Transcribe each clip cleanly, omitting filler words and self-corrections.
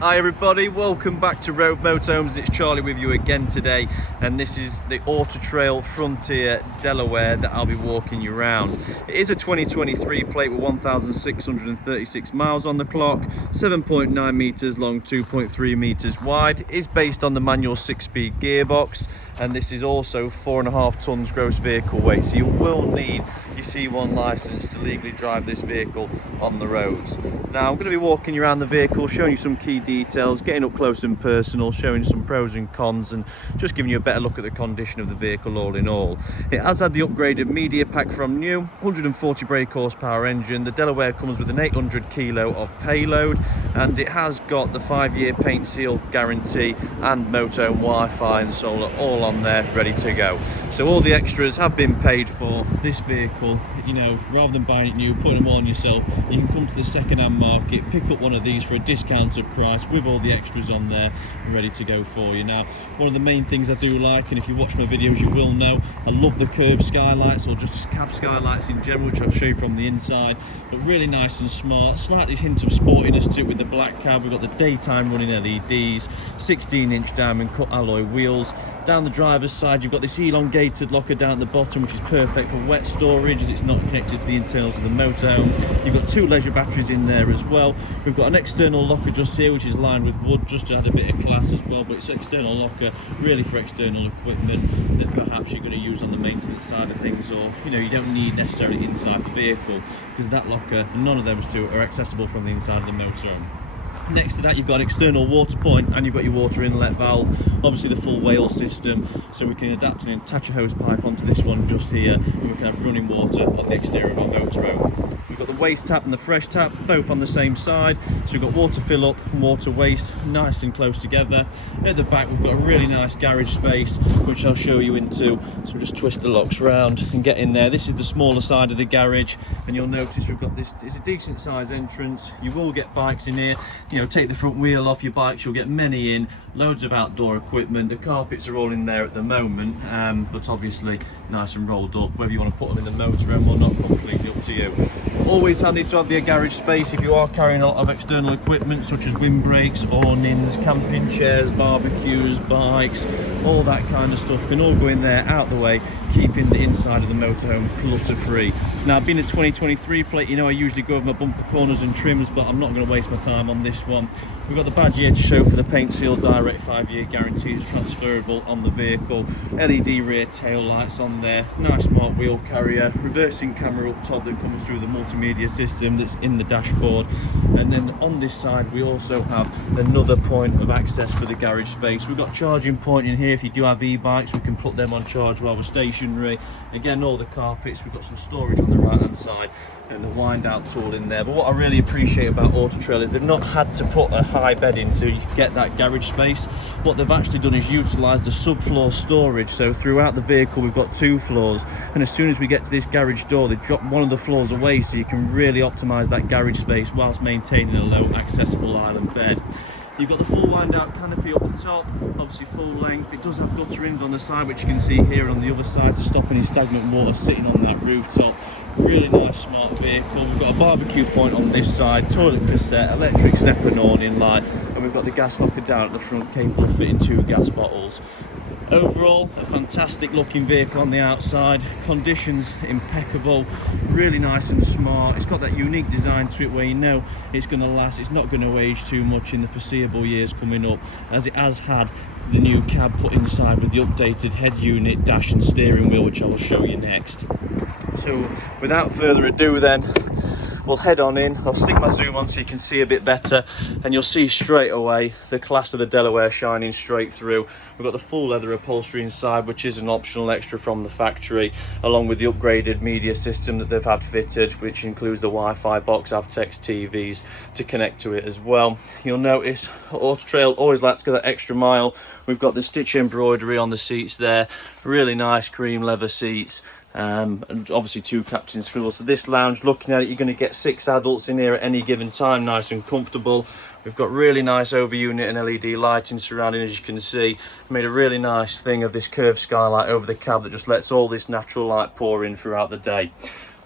Hi everybody, welcome back to Rove Motorhomes. It's Charlie with you again today, and this is the Auto-Trail Frontier Delaware that I'll be walking you around. It is a 2023 plate with 1,636 miles on the clock, 7.9 meters long, 2.3 meters wide. It is based on the manual 6-speed gearbox, and this is also 4.5 tons gross vehicle weight, so you will need your C1 license to legally drive this vehicle on the roads. Now I'm going to be walking you around the vehicle, showing you some key details, getting up close and personal, showing some pros and cons, and just giving you a better look at the condition of the vehicle all in all. It has had the upgraded media pack from new, 140 brake horsepower engine. The Delaware comes with an 800 kilo of payload, and it has got the 5-year paint seal guarantee and motorhome Wi-Fi and solar all on there ready to go. So all the extras have been paid for. This vehicle, you know, rather than buying it new, putting them on yourself, you can come to the second-hand market, pick up one of these for a discounted price with all the extras on there ready to go for you. Now, one of the main things I do like, and if you watch my videos you will know, I love the curved skylights, or just cab skylights in general, which I'll show you from the inside, but really nice and smart. Slightly hint of sportiness to it with the black cab. We've got the daytime running LEDs, 16-inch diamond cut alloy wheels. Down the driver's side you've got this elongated locker down at the bottom, which is perfect for wet storage as it's not connected to the internals of the motorhome. You've got 2 leisure batteries in there as well. We've got an external locker just here, which is lined with wood, just to add a bit of class as well, but it's an external locker really for external equipment that perhaps you're going to use on the maintenance side of things, or you know, you don't need necessarily inside the vehicle, because that locker, none of those two are accessible from the inside of the motorhome. Next to that you've got an external water point, and you've got your water inlet valve, obviously the full whale system, so we can adapt and attach a hose pipe onto this one just here, and we can have running water on the exterior of our motorhome. We've got the waste tap and the fresh tap both on the same side, so we've got water fill up and water waste nice and close together. At the back we've got a really nice garage space, which I'll show you into. So we'll just twist the locks around and get in there. This is the smaller side of the garage, and you'll notice we've got this, it's a decent size entrance. You will get bikes in here, you know, take the front wheel off your bikes, you'll get many in, loads of outdoor equipment. The carpets are all in there at the moment, but obviously nice and rolled up. Whether you want to put them in the motorhome or not, completely up to you. Always handy to have the garage space if you are carrying a lot of external equipment such as windbreaks, awnings, camping chairs, barbecues, bikes, all that kind of stuff can all go in there out the way, keeping the inside of the motorhome clutter free. Now, being a 2023 plate, you know I usually go over my bumper corners and trims, but I'm not going to waste my time on this one. We've got the badge here to show for the paint seal direct 5-year guarantee. It's transferable on the vehicle. LED rear tail lights on there, nice smart wheel carrier, reversing camera up top that comes through the multimedia system that's in the dashboard, and then on this side we also have another point of access for the garage space. We've got charging point in here. If you do have e-bikes, we can put them on charge while we're stationary. Again, all the carpets, we've got some storage on the right hand side and the wind out tool in there. But what I really appreciate about Auto-Trail is they've not had to put a high bed in to get that garage space. What they've actually done is utilise the subfloor storage. So throughout the vehicle we've got 2 floors, and as soon as we get to this garage door they drop one of the floors away, so you can really optimise that garage space whilst maintaining a low accessible island bed. You've got the full wind out canopy up the top, obviously full length. It does have gutterings on the side, which you can see here on the other side, to stop any stagnant water sitting on that rooftop. Really nice smart vehicle. We've got a barbecue point on this side, toilet cassette, electric step and awning light, and we've got the gas locker down at the front, capable of fitting 2 gas bottles. Overall, a fantastic looking vehicle on the outside, conditions impeccable, really nice and smart. It's got that unique design to it where you know it's going to last, it's not going to age too much in the foreseeable years coming up, as it has had the new cab put inside with the updated head unit, dash and steering wheel, which I will show you next. So without further ado then, we'll head on in. I'll stick my zoom on so you can see a bit better, and you'll see straight away the class of the Delaware shining straight through. We've got the full leather upholstery inside, which is an optional extra from the factory, along with the upgraded media system that they've had fitted, which includes the Wi-Fi box, Avtex TVs to connect to it as well. You'll notice Auto-Trail always likes to go that extra mile. We've got the stitch embroidery on the seats there, really nice cream leather seats. And obviously 2 captain's swivel. So this lounge, looking at it, you're going to get 6 adults in here at any given time, nice and comfortable. We've got really nice over unit and LED lighting surrounding, as you can see. Made a really nice thing of this curved skylight over the cab that just lets all this natural light pour in throughout the day.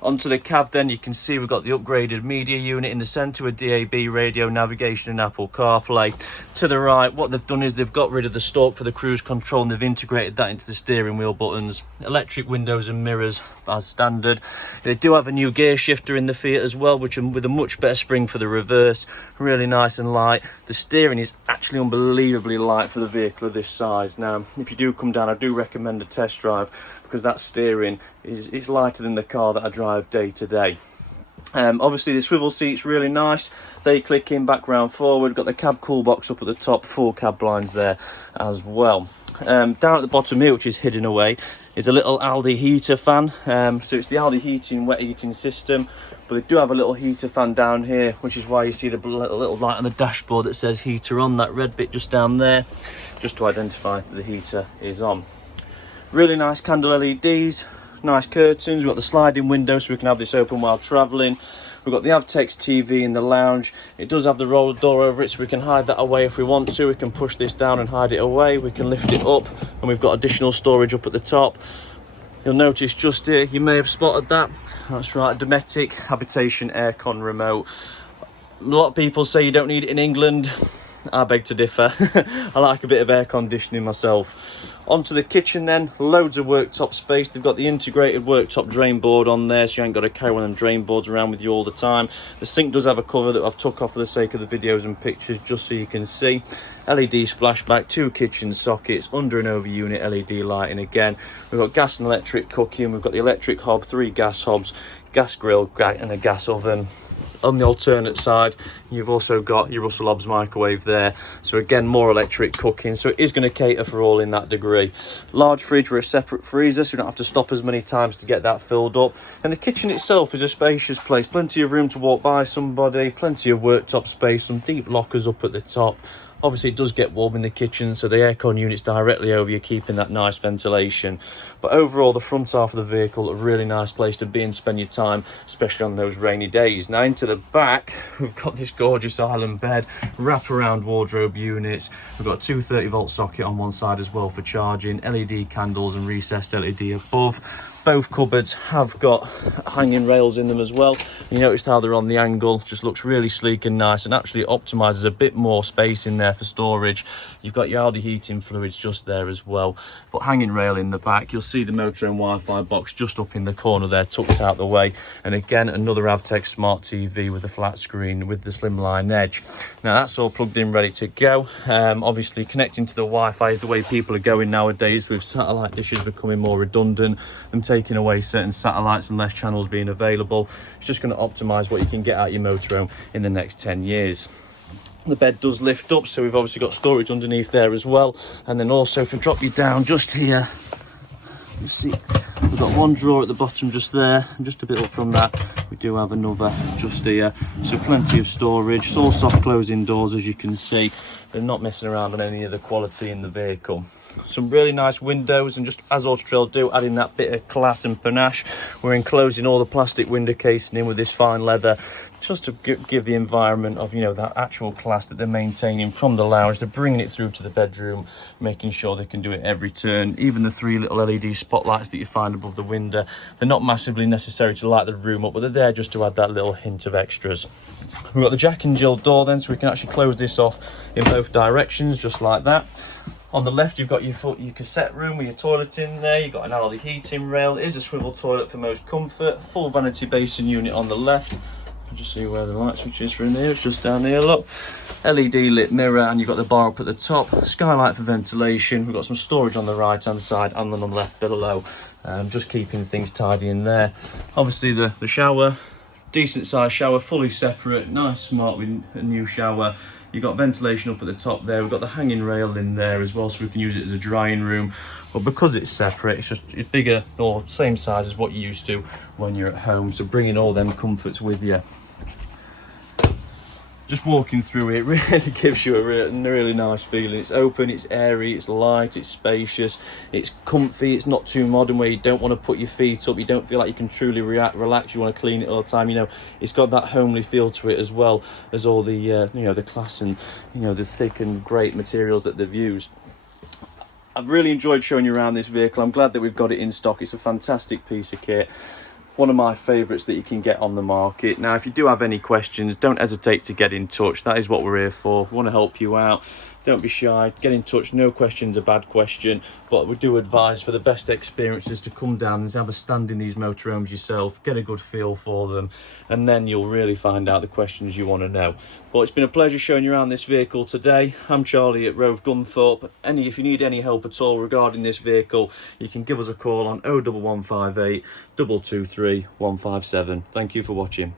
Onto the cab then, you can see we've got the upgraded media unit in the centre with DAB radio, navigation and Apple CarPlay. To the right, what they've done is they've got rid of the stalk for the cruise control and they've integrated that into the steering wheel buttons. Electric windows and mirrors as standard. They do have a new gear shifter in the Fiat as well, which with a much better spring for the reverse. Really nice and light. The steering is actually unbelievably light for the vehicle of this size. Now, if you do come down, I do recommend a test drive, because that steering is lighter than the car that I drive day to day. Obviously the swivel seat's really nice. They click in back round forward. Got the cab cool box up at the top, 4 cab blinds there as well. Down at the bottom here, which is hidden away, is a little Aldi heater fan. So it's the Aldi heating, wet heating system, but they do have a little heater fan down here, which is why you see the little light on the dashboard that says heater on, that red bit just down there, just to identify that the heater is on. Really nice candle LEDs, nice curtains. We've got the sliding window so we can have this open while travelling. We've got the Avtex TV in the lounge. It does have the roller door over it, so we can hide that away if we want to. We can push this down and hide it away. We can lift it up, and we've got additional storage up at the top. You'll notice just here, you may have spotted that. That's right, Dometic Habitation Aircon remote. A lot of people say you don't need it in England. I beg to differ. I like a bit of air conditioning myself. Onto the kitchen then, loads of worktop space. They've got the integrated worktop drain board on there, so you ain't got to carry one of them drain boards around with you all the time. The sink does have a cover that I've took off for the sake of the videos and pictures, just so you can see. LED splashback, 2 kitchen sockets, under and over unit LED lighting again. We've got gas and electric cooking. We've got the electric hob, 3 gas hobs, gas grill and a gas oven. On the alternate side, you've also got your Russell Hobbs microwave there, so again more electric cooking, so it is going to cater for all in that degree. Large fridge with a separate freezer, so you don't have to stop as many times to get that filled up. And the kitchen itself is a spacious place, plenty of room to walk by somebody, plenty of worktop space, some deep lockers up at the top. Obviously it does get warm in the kitchen, so the aircon unit's directly over you, keeping that nice ventilation. But overall, the front half of the vehicle, a really nice place to be and spend your time, especially on those rainy days. Now into the back, we've got this gorgeous island bed, wrap-around wardrobe units. We've got a 230-volt socket on one side as well for charging, LED candles and recessed LED above. Both cupboards have got hanging rails in them as well. You notice how they're on the angle, just looks really sleek and nice, and actually optimizes a bit more space in there for storage. You've got your Aldi heating fluids just there as well, but hanging rail in the back. You'll see the motorhome Wi-Fi box just up in the corner there, tucked out the way, and again another Avtex smart TV with a flat screen with the slimline edge. Now that's all plugged in, ready to go. Obviously connecting to the Wi-Fi is the way people are going nowadays, with satellite dishes becoming more redundant and taking away certain satellites and less channels being available. It's just going to optimize what you can get out your motorhome in the next 10 years. The bed does lift up, so we've obviously got storage underneath there as well. And then also, if we drop you down just here, you see we've got one drawer at the bottom just there, and just a bit up from that we do have another just here, so plenty of storage. It's all soft closing doors, as you can see. They're not messing around on any of the quality in the vehicle. Some really nice windows, and just as Auto-Trail do, adding that bit of class and panache, we're enclosing all the plastic window casing in with this fine leather, just to give the environment of, you know, that actual class that they're maintaining from the lounge. They're bringing it through to the bedroom, making sure they can do it every turn. Even the 3 little LED spotlights that you find above the window, they're not massively necessary to light the room up, but they're there just to add that little hint of extras. We've got the Jack and Jill door then, so we can actually close this off in both directions, just like that. On the left, you've got your cassette room with your toilet in there. You've got an Aldi heating rail. It is a swivel toilet for most comfort. Full vanity basin unit on the left. I'll just see where the light switch is for in there. It's just down here, look. LED lit mirror, and you've got the bar up at the top. Skylight for ventilation. We've got some storage on the right-hand side and then on the left below. Just keeping things tidy in there. Obviously, the shower. Decent sized shower, fully separate, nice smart with a new shower. You've got ventilation up at the top there. We've got the hanging rail in there as well, so we can use it as a drying room. But because it's separate, it's bigger or same size as what you used to when you're at home. So bringing all them comforts with you. Just walking through it really gives you a really nice feeling. It's open, it's airy, it's light, it's spacious, it's comfy. It's not too modern where you don't want to put your feet up, you don't feel like you can truly relax, you want to clean it all the time. You know, it's got that homely feel to it, as well as all the you know, the class and, you know, the thick and great materials that they've used. I've really enjoyed showing you around this vehicle. I'm glad that we've got it in stock. It's a fantastic piece of kit. one of my favourites that you can get on the market. Now, if you do have any questions, don't hesitate to get in touch. That is what we're here for. We want to help you out. Don't be shy, get in touch. No question's a bad question, but we do advise for the best experiences to come down and have a stand in these motorhomes yourself, get a good feel for them, and then you'll really find out the questions you want to know. But it's been a pleasure showing you around this vehicle today. I'm Charlie at Rove Gunthorpe. If you need any help at all regarding this vehicle, you can give us a call on 01158 223 157. Thank you for watching.